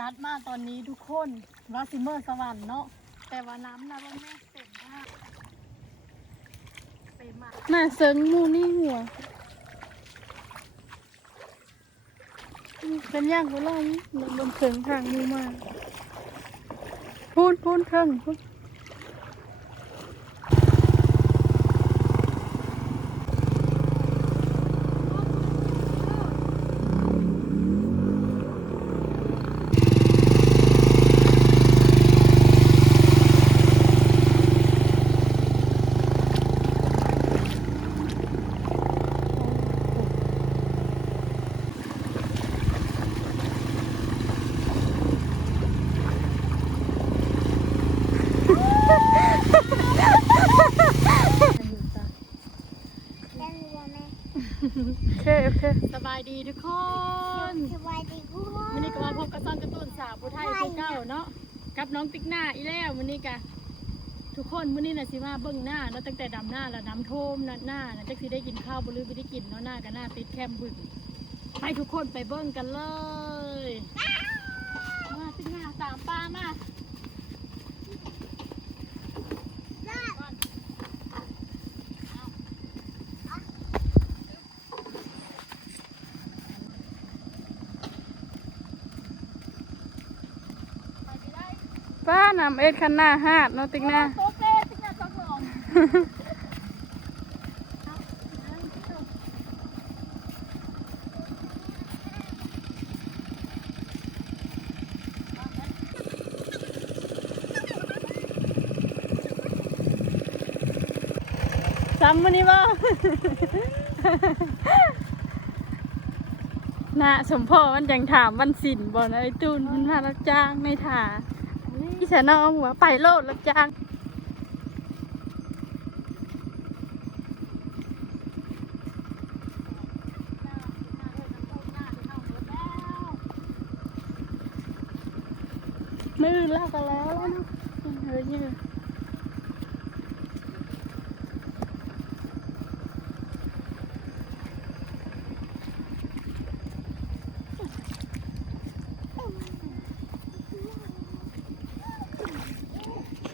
ตัดมาตอนนี้ทุกคนว่าซิเมอร์สวรรค์เนาะแต่ว่าน้ำนะว่าแม่เต็มมากเต็มมากน่าเซิงมูนี่หัวเป็นย่างหัวเราะมันบนเซิงทางมูมาพูดพูดเทิงพูด โอเคโอเคสบายดีทุกคนสบายดีกูว่าวันนี้ก็มาพบกับซ่อนการ์ตูนสาวผู้ไทยผู้เก่าเนาะกับน้องติ๊กหน้าอีแล้ววันนี้กะทุกคนวันนี้นะสิมาเบิ้งหน้าเนาะตั้งแต่ดำหน้าแล้วน้ำท่วมนะหน้านะจักสิได้กินข้าวบ่หรือไม่ได้กินเนาะหน้ากับหน้าติดแคมบึงไปทุกคนไปเบิ้งกันเลยมาติ๊กหน้าตามป้ามา ป้านำเอ็ดคันหน้าหาดเนาะติ๊กหน้าโต๊ะเต้ติ๊กหน้าต้องลองซ้ำวันนี้บ่ น่ะสมพ่อมันยังถามวันสินบ่นะไอ้ตูนมันมารับจ้างในถา พี่ฉันน้องหัวไปโลดรับจ้างมือลากกันแล้วแล้วเนาะเฮ้ยยืน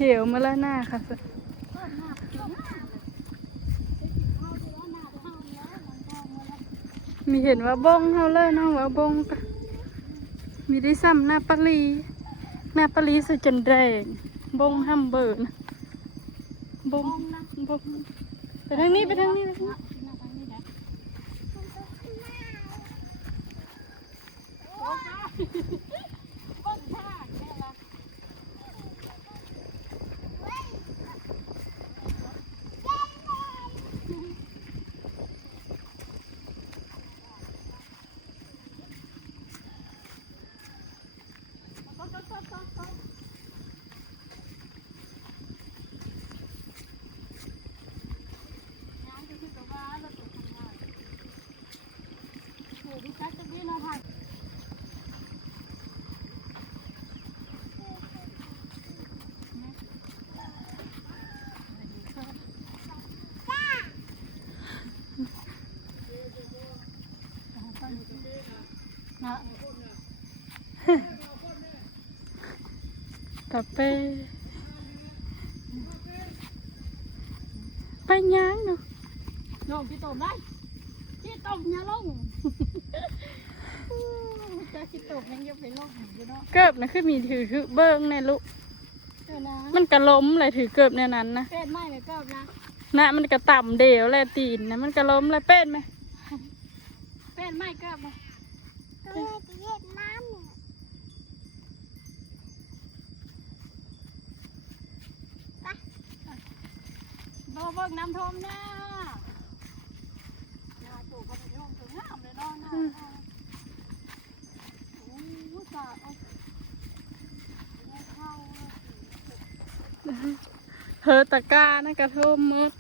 เขียวมาละหน้าค่ะสมีเห็นว่าบงเฮาเลยเนาะว่าบงมีได้ซ้ำหน้าปลีหน้าปลีสุดจนแดงบงห้ามเบิร์นบงบงไปทางนี้ไปทางนี้ไปทางนี้ กาเป้ไปย่างเนาะลงพี่ตมได้พี่ตมอย่าลงจะคิดตกยังอยังไปลงอยู่เนาะเกิบนะคือมีถือคือเบิ้งในลูกเดี๋ยวนะมันกระล้มเลยถือเกิบในนั้นนะเป็ดไหมไม่เกิบนะนะมันกระต่ำเดียวเลยตีนนะมันกระล้มเลยเป็นไหมเป็ดไหมเกิบนะก็ เลยจะเย็นน้ำเนี่ยโดเบิกน้ำท่วมหน้าหน้าตู่ก็ไปท่วมถึงงามเลยเนาะหน้าโอ้ยตายเอาเอาเข้า เธอตะกร้านะกระทุ่มมืด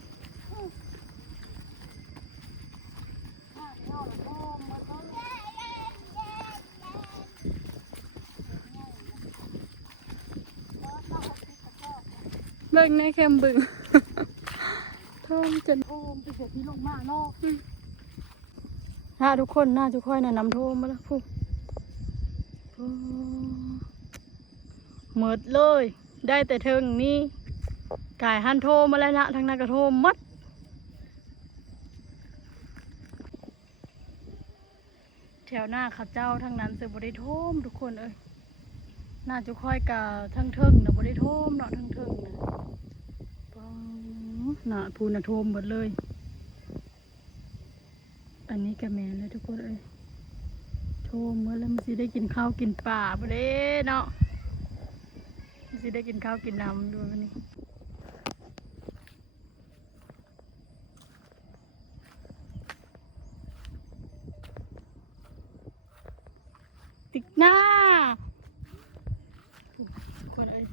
หน้าเข้าแล้วท่วมมันก็ เบิ้งในแคมบึงท่มจนท่วมไปเสียที่ลงมาเนาะหน้าทุกคนหน้าทุกคนน่ะน้ำท่วมมาแล้วพูโอ้หมดเลย ได้แต่เทิงนี่กายหันโทมาแล้วนะทางนั้นก็โทรหมัดแถวหน้าข้าเจ้าทั้งนั้นเสือบริโทมทุกคนเอ้ยน่าจะค่อยกะทั้งเทิงนะบริโทมเนาะทั้งเทิงนะปอง น่ะพูนโทมหมดเลย อันนี้กะแมนเลยทุกคนเอ้ยโทมเมื่อแล้วมันสิได้กินข้าวกินป่าบ่เด้เนาะมันสิได้กินข้าวกินน้ำด้วยวันนี้ติ๊กหน้าทุกคนเอ้ย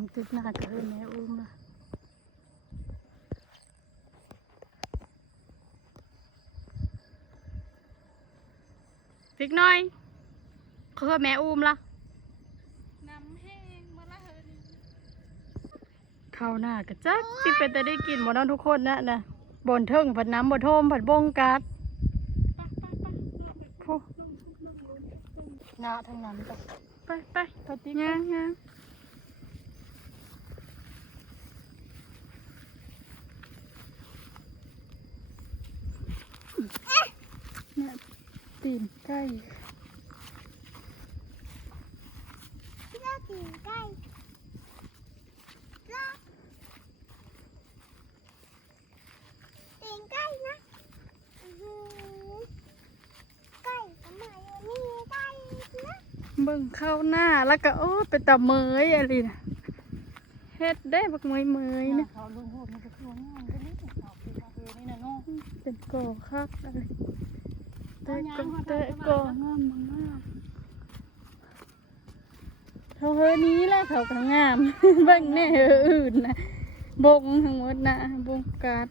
องติ๊กหน้ากับเอ้แม่อุ้มนะติกน่อยเขาเอ้ยแม่อุ้มละน้ำแห้งมาละเฮินข้าวหน้ากระจักที่เป็นแต่ได้กินหมดแล้วทุกคนนะนะบนเทิงผัดน้ำบนโทมผัดบงกัดพูหน้าทั้งนั้นจ้ะไปไปไปติ๊กงางางเนี่ย ตีนไก่ลือกตีนไก่ลาตีนไก่นะไก่ทำไมอยู่นี่ไก่นะเบิ่งเข้าหน้าแล้วก็โอ้เป็นตาเมยอะไรนะเฮ็ดได้บักเมยเมยนะเขาลุงโหดมันจะคือง่ายเป็นกอคักอะไร แต่ก็แต่ก่องามมางามเขาเฮนี้แหละเขาก็งามบิ่งแน่อื่นนะบงทั้งหมดนะบงกาด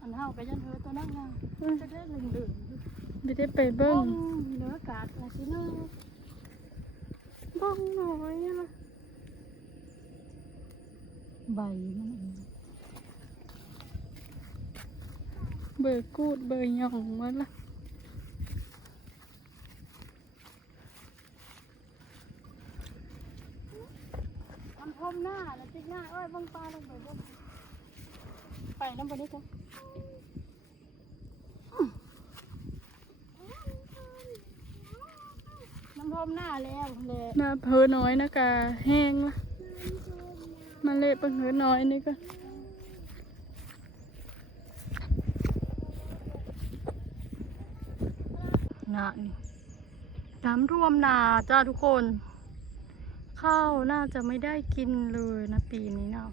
อันเฮาก็ยันเฮอตัวนั้นนะจะได้เหลืองไม่ได้ไปเบิ่งเนื้อกาดละสิเนาะบงน้อยนะใบนเอง เบอร์กูดเบอร์หย่องมาละทำพรมหน้าแล้วติ๊กหน้าเอ้ยเบังปลาลงไปเบิ่งไปน้ำไปนี่จ้ะน้ำพรมหน้าแล้วเลยหน้าเพอน้อยนะกะแห้งละมาเละปังเพอน้อยนี่ก็ นานี่น้ำท่วมนาจ้าทุกคน ข้าวน่าจะไม่ได้กินเลยนะปีนี้เนาะ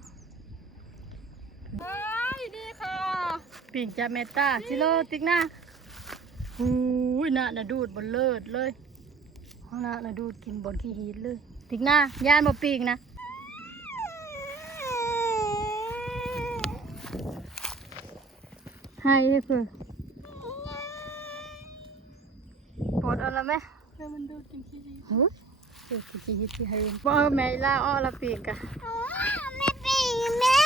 ไปดีค่ะปีกจะเมตตาชิโลติ๊กหน้าหูยน่าน่ะดูดบนเลิศเลยห้องน่าน่ะดูดกินบนขี้หีดเลย ติ๊กหน้าย่านบ่ปีกนะให้เพื่อ ปวดเอะไรไหมเพื่อมันดูดกินขี้ดีเฮ้ยเออขี้หีดที่ให้บ่แม่ล่าอ้อละปีกอะโอ้ไม่ปีนแม่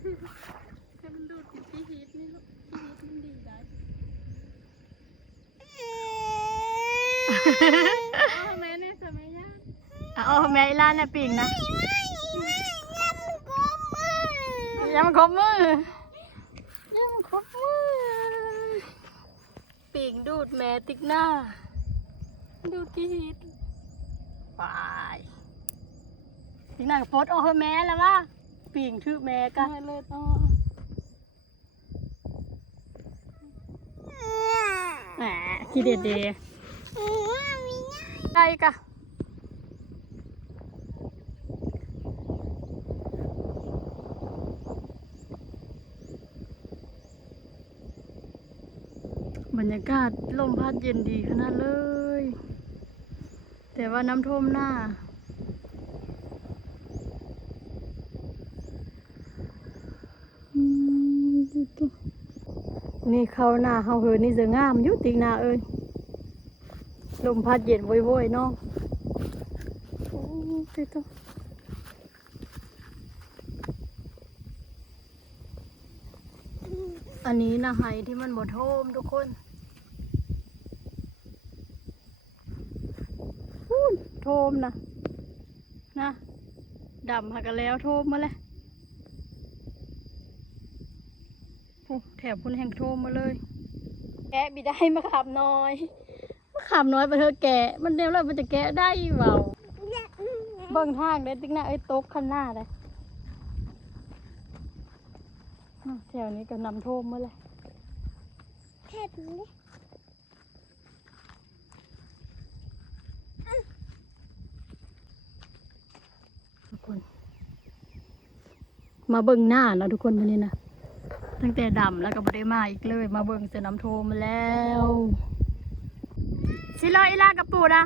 เพื่อมันดูดกินขี้ฮีทนี่ลูกขี้ฮีทมันดีได้เอาแม่เนี่ยสมัยย่าเอาแม่ล่าเนี่ยปีกนะยังมันครบมือยังมันครบมือปีกดูดแม่ติ๊กหน้า ดูดขี้ฮีทไปติ๊กหน้ากับปลดออกให้แม่แล้วว่าปีกถือแม่กันได้เลยต่อแหมขี้เด็ดเดได้กะบรรยากาศลมพัดเย็นดีขนาดเลย แต่ว่าน้ำท่วมหน้า นี่เข้าหน้าเขาเหินนี่จะงามยุติหน้าเอ้ย ลมพัดเย็นโวยๆเนาะโอ้ติดตัวอันนี้นะไฮที่มันบดโทมทุกคน โทมนะนะดำหากันแล้วโทมมาเลยโอ้แถบคุณแห่งโทมมาเลย แกะบิได้มาขับน้อยมาขับน้อยไปเธอแกะ มันเดียวแล้วมันจะแกะได้เปล่าเนี่ยอืมไงเบิ่งทางได้ติ๊กหน้าไอ้ตกข้างหน้าเลยแถวนี้ก็นำโทมมาเลยแค่นี้ ทุกคน มาเบิ่งหน้าเนาะทุกคนวันนี้นะตั้งแต่ดำแล้วก็บ่ได้มาอีกเลย มาเบิ่งเสนน้ำโทมมาแล้วสิเลออีลากับปูนะ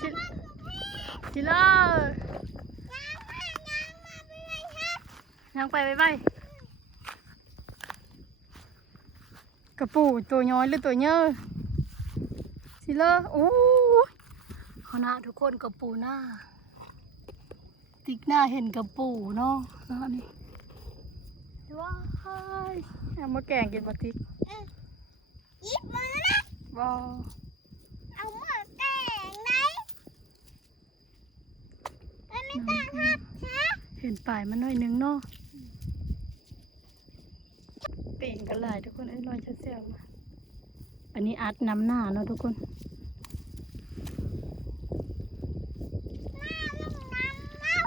สิสิเลอยังไปไปไปกระปูตัวย้อยหรือตัวเยอะสิเลอโอ้ยเขาหน้าทุกคนกระปูหน้า ติ๊กหน้าเห็นกระปูเนาะเนาะนี่ว้ายเอามาแกงกินบะติ๊กหยิบมือนะว้าเอาหม้อแกงไหนมันไม่ต่างครับฮะเห็นป่ายมันหน่อยหนึงเนาะปีนกันหลายทุกคนไอ้ยลอยเสียวๆมาอันนี้อัดน้ำหน้าเนาะทุกคน หน้าลงน้ำเล่า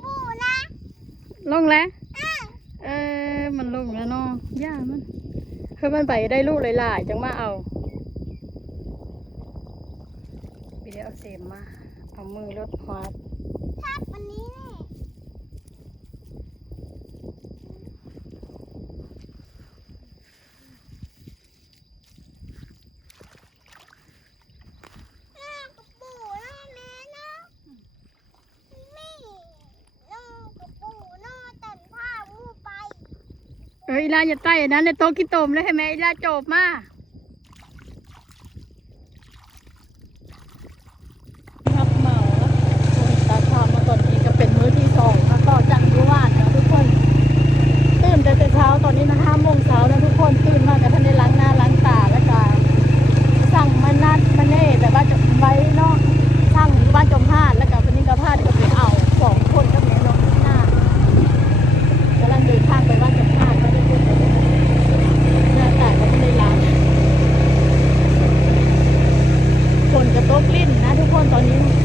ปูนะ ลงแล้ว เออมันลงแล้วเนาะย่ามันคือมันไปได้ลูกหลายๆจังมาเอาไปเดี๋ยวเอาเสมมา เอามือลดหัวทับวันนี้แน่หน้ากระปูนะแม่นะนี่น้องกระปูน้องแต่งผ้าวูไป เอีลาอย่าใต่อันนั้นในโต๊ะกินตมเลยเห็นไหมอีลาจบมารับเหมาแล้วตาทามาตอนนี้ก็เป็นมื้อที่สองแล้วก็จังยุวานนะทุกคน ตื่นแต่เช้าตอนนี้นะห้าโมงเช้านะทุกคนตื่นมากับทันได้ล้างหน้าล้างตาแล้วก็สั่งมานัดมาเน่แต่ว่าจะไว้เนาะสั่งอยู่บ้านจอมพาดแล้วก็วันนี้ก็พาดก็ไปเอาสองคนก็แม่น้องหน้ากำลังเดินทางไปบ้านจอมพาดก็ได้พูดไปหน้าตาก็ไม่ได้ล้างฝนกระตกลิ้ น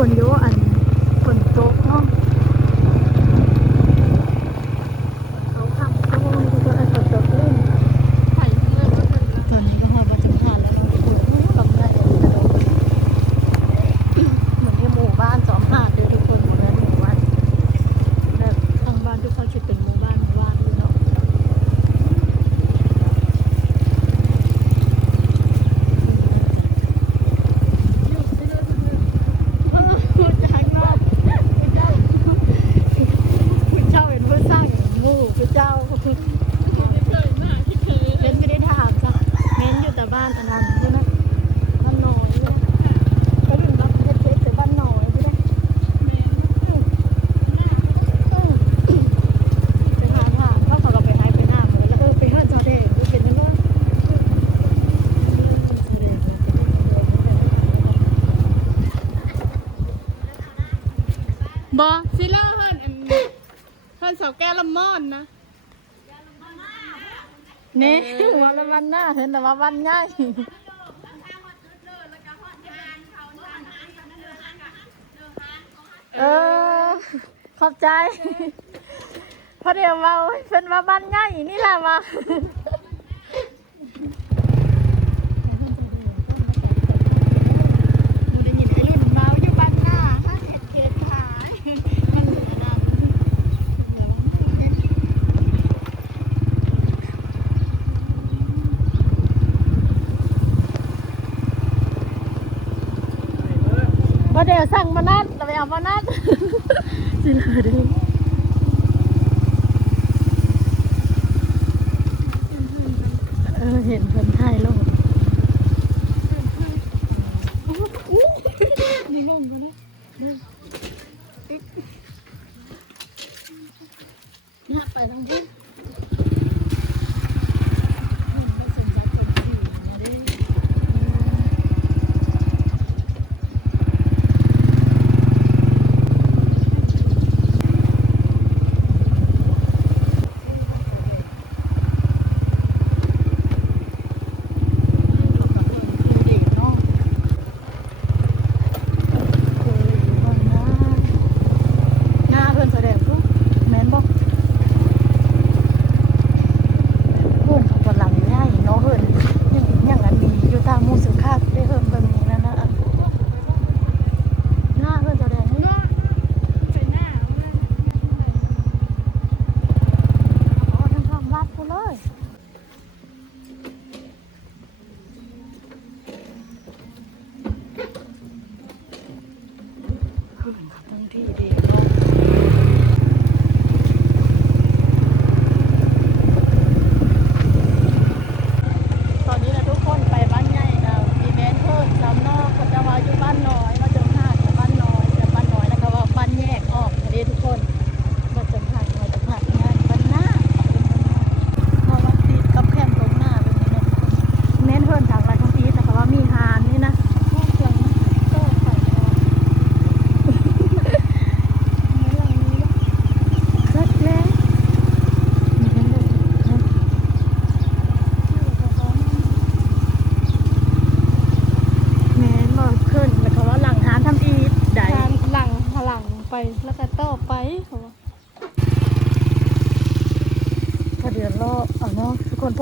con lúa ละม่อนนะนี่หัวละวันหน้าเห็นแต่ว่าวันง่ายเออขอบใจเพราะเดี๋ยวเราเป็นว่าบ้านง่ายนี่แหละมาได้ยินไอ้รุ่นเบาอยู่บ้านหน้าถ้าเห็ดเห็ดขายมันกระดาษ ว่าเดี๋ยวสั่งมานัดเราไปเอามานัดสิเลยดิเออเห็นคนไทยลงนี่ลงกันเลยเนี่ย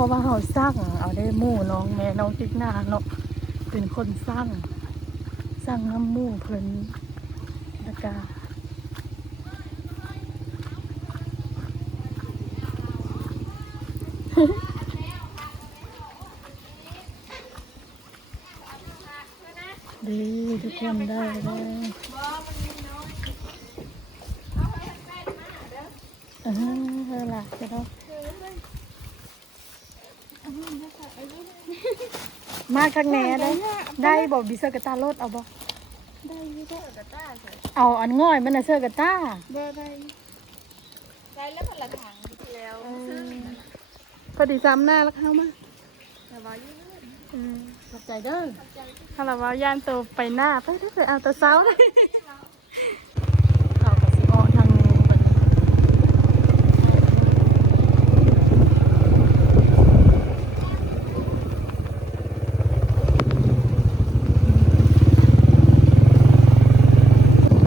ะว่าเขาสร้างเอาได้มู่น้องแม่น้องติ๊กหน้าเนาะเป็นคนสร้างสร้างน้ำมู่เพิ่นแล้วก็ดีทุกคนได้ได้เออเออล่ะจะต้องมา ข้างแหน่ได้ได้บอกบิเซอร์กบตารถเอาบ่ได้อยี่ได้กระต้าใส่เอาอันง่อยมันน่ะเซอร์กับต้าเบอร์ได้ได้แล้วพละถังแล้วพอดีซ้ำหน้าแล้วเข้ามาอืมขอบใจเด้อถ้าเราว่าย่านตัวไปหน้าไปถ้าเกิดเอาตัวเซ้าเลย เขากับสิออทางนี้บัดนี้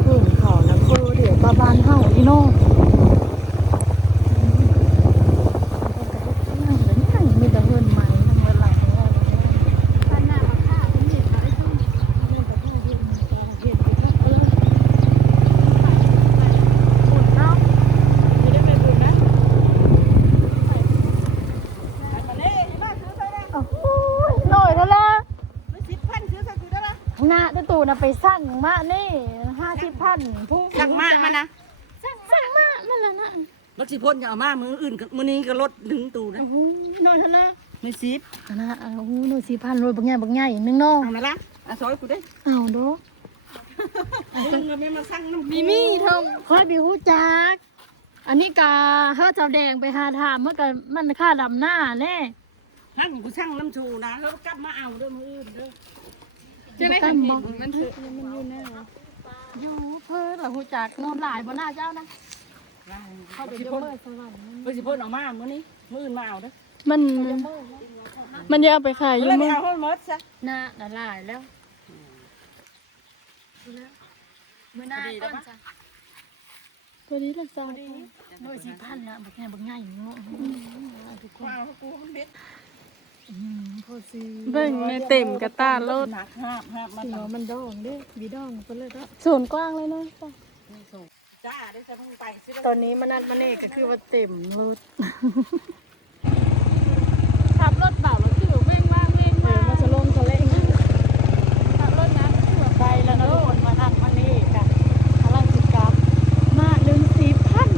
เพิ่นเขานะคือเดี๋ยวบาบานเฮาอีโน่มีแต่เพิ่นใหม่ทั้งเวลาทั้งวัน บ้านหน้ามาฆ่าเป็นเห็ดไหม เล่นกับแม่เห็นเห็นไปครับเออ หมุนเนาะจะได้ไปบุญนะ โอ้โหหน่อยแล้วล่ะ ไม่สิบพันซื้อสักคือได้ปะ หน้าตะตูนะไปสั่งมานี่ห้าสิบพันผู้สั่งมามานะสั่งสั่งมามันละนะรถสิพ่นอย่าเอามามืออื่นก็มือนี้ก็รถดึงตูนะโอ้โหหน่อยเท่านั้นไม่ซิบอันนะโอ้โหหน่อยสี่พันรวยบางใหญ่บางใหญ่นึงเนาะเอามาละอะซอยกูได้เอาเด้อมึงก็ไม่มาสั่งน้ำมีมี่ทงค่อยบิวจักอันนี้กาเฮาเจ้าแดงไปหาถามเมื่อกันมันค่าดำหน้าแน่ฮั่นกูสั่งน้ำชูนะแล้วกลับมาเอาเด้อมืออื่นเด้อ จะได้กัเห็นบอกมันถือมันอยู่หน้าอยู่เพิ่นล่ะฮู้จักนอนหลายบ่หน้าเจ้านะเข้าไปสิยกพ่นเมื่อสวรรค์เพิ่นสิพ่นออกมามื้อนี้มื้ออื่นมาเอาเด้อมัน มันจะเอาไปขายอยู่เลยไปมั้งเอาเพิ่นหมดซะหน้าละลายแล้วมื่อหน้าต้นจ้ะตัวนี้ละสาวหน่วยสี่พันละบักแง่บักง่ายเงาะทุกคนมาเอากูเม็ดอืม พอซื้อเบิ่งในเต็มกระตาโลดหนักหาบหาบมาสีทน้องมันดองเด้วีดองเพิ่นเลยเด้อศูนย์กว้างเลยเนาะจ้ะำจ้าได้จะเพิ่งไปสิตอนนี้มันนัดมันเอกก็คือว่าเต็มรถ ขับรถเปล่ารถคือเว่งว่างเว่ง เออ ว่าง มาจะลงจะเล่ง ขับรถน้ำก็คือแบบ ไปแล้วนะทุกคนมานัดมันเอกกันกำลังสิกลับ มาหนึ่งสี่พัน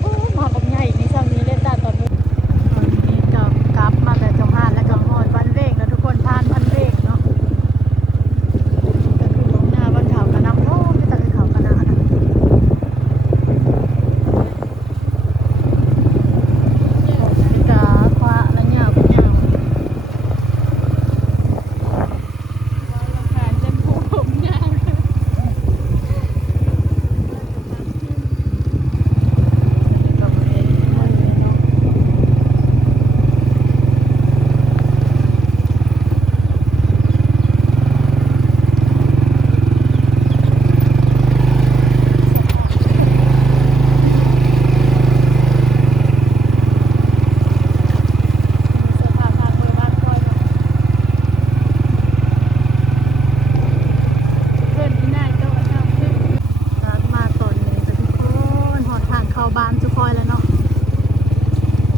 โอ้มาบักใหญ่นี่ซ้ำนี้เล่นได้ตอนนี้ ตอนนี้ก็กลับมาแต่จงหานแล้วก็หอดวันเวกแล้วทุกคนผ่านวันเวกเนาะก็คือลงหน้าวันเขากระนำโอ้ไม่แต่คือเขากระนานะนี่ก็คว้าแล้วเนี่ยคุณยาวว่าราคาเส้นผูผมยาว ก็บ่ได้ม่วนเลยเนาะ สภาพทางเบอร์บ้านค่อยเนาะ เพื่อนที่นายโตะเจ้าเพื่อนรักมาตอนนี้จะทุกคนหอดทางเข้าบ้านทุกคอยแล้วเนาะ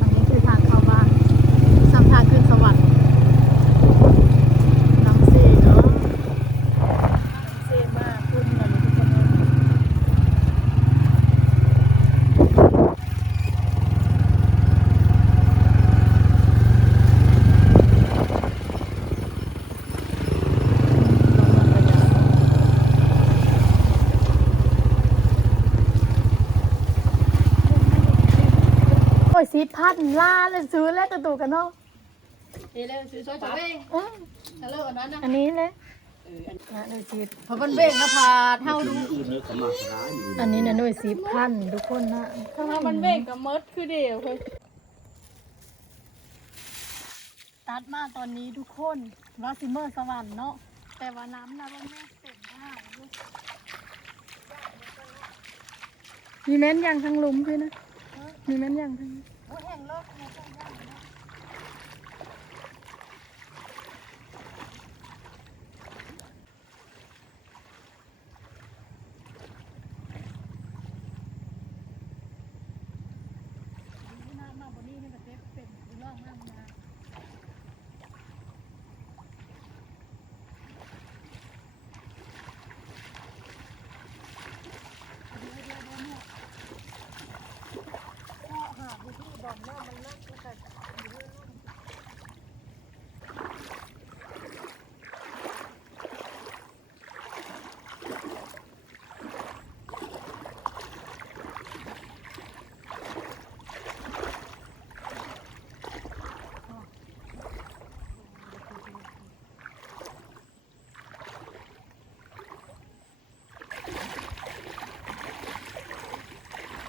อันนี้คือทางเข้าบ้านสำทางขึ้นสวรรค์น้ำเสีเนาะ เซมากคุณน่ะทุกคนเนาะ โอ้ยสิพันลาเลยซื้อแล้วตัวตัวกันเนาะเดี๋ยวเร็วซื้อซอยจะเว้งอื้อถ้าเลิกอันนั้นนะอันนี้เลยนะหน่วยสิบพราะมันเว้งนะพาเท่าดูอันนี้นะหน่วยสิบพันทุกคนนะถ้ามันเว้งกับมดคือเดียวเฮ้ยตัดมาตอนนี้ทุกคนว่าซิเมอร์สวรรค์เนาะแต่ว่าน้ำนะว่าแม่เต็มมากมีแม่นยังทั้งลุมคือนะมีแม่นยังทั้งโอ้ แห้งโลกเนี่ยต้องย่างนะ น้ำมาบนนี้นี่ก็เต็มเป็นร่องน้ำมา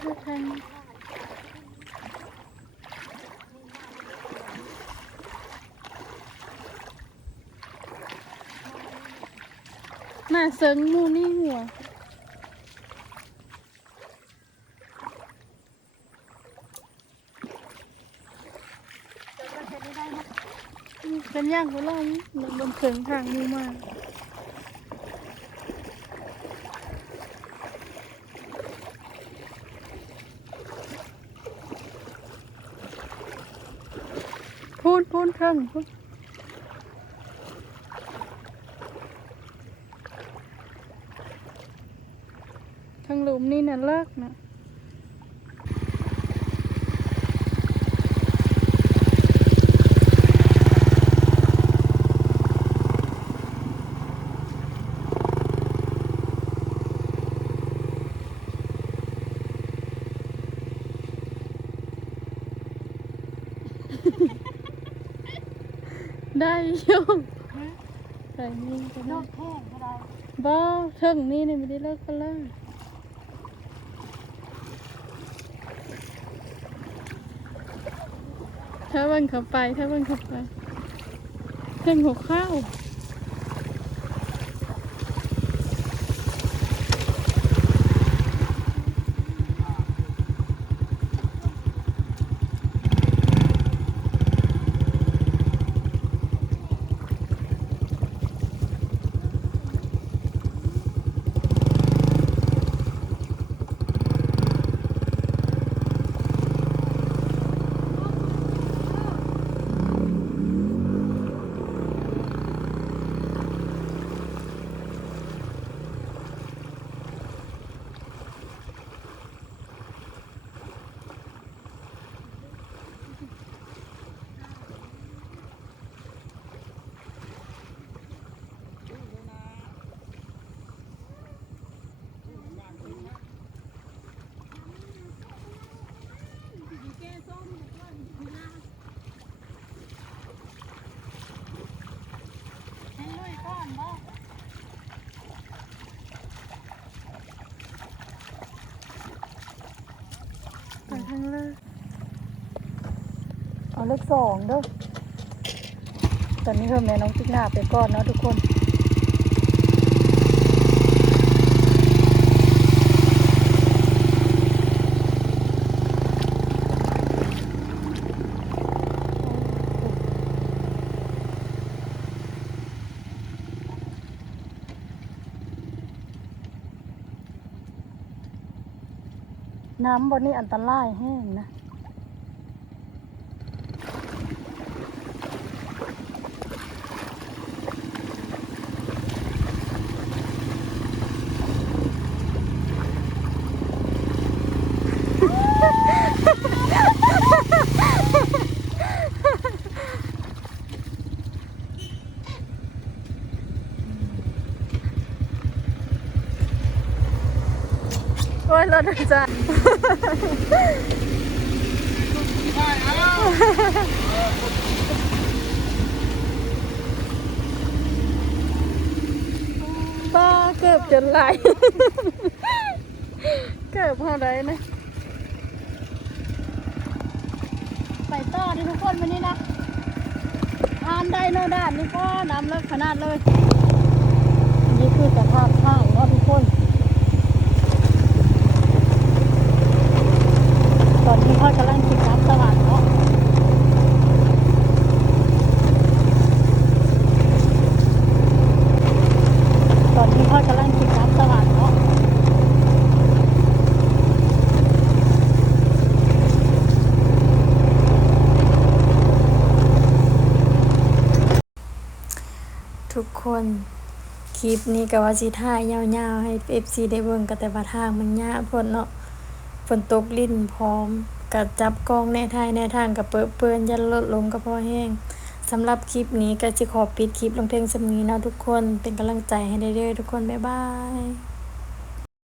ลูกแทง หน้าเซิงหมูนี่หัวเป็นอย่างหัวเราะนี่มันบนเถิงทางมูมาพูดพูดเถิงพูดทางหลุม นี่น่ะเลิกนะ ได้อยู่ใส่นี่ก็ได้แห้งก็ได้ บ้าเถิงนี่เนี่ยไม่ได้เลิกกันเลย ถ้าเบิ่งเข้าไปถ้าเบิ่งเข้าไปเพ่งหัวข้าว ให้ลุยก่อนบ่ ไปทาง เลย เอาเลขสองเด้อตอนนี้เพิ่มแม่น้องติ๊กหน้าไปก่อนเนาะทุกคน น้ำบนนี้อันตรายแห้งนะโอ้ยรถจ้ะ ป้าเกือบจะไหลเกือบเท่าไรนะ ไปต่อที่ทุกคนวันนี้นะทานได้เนอด้านนี่ก็น้ำเลิกขนาดเลยนนี้คือสภาพข้างเนาะทุกคน ตอนนี้พ่อกำลังกินน้ำสว่างเนาะ ตอนนี้พ่อกำลังกินน้ำสว่างเนาะ ทุกคน คลิปนี้ก็ว่าสิท่ายาวๆให้ FC ได้เบิ่งก็แต่ว่าทางมันยากพ่นเนาะฝนตกลิ้นพร้อมกับจับกล้องแน่ทายแน่ทางกับเปื้อเปื้อนยันลดลงก็พอแห้งสำหรับคลิปนี้ก็จะขอปิดคลิปลงเทงสำนีนะทุกคนเป็นกำลังใจให้ได้เด้อทุกคน บ๊ายบาย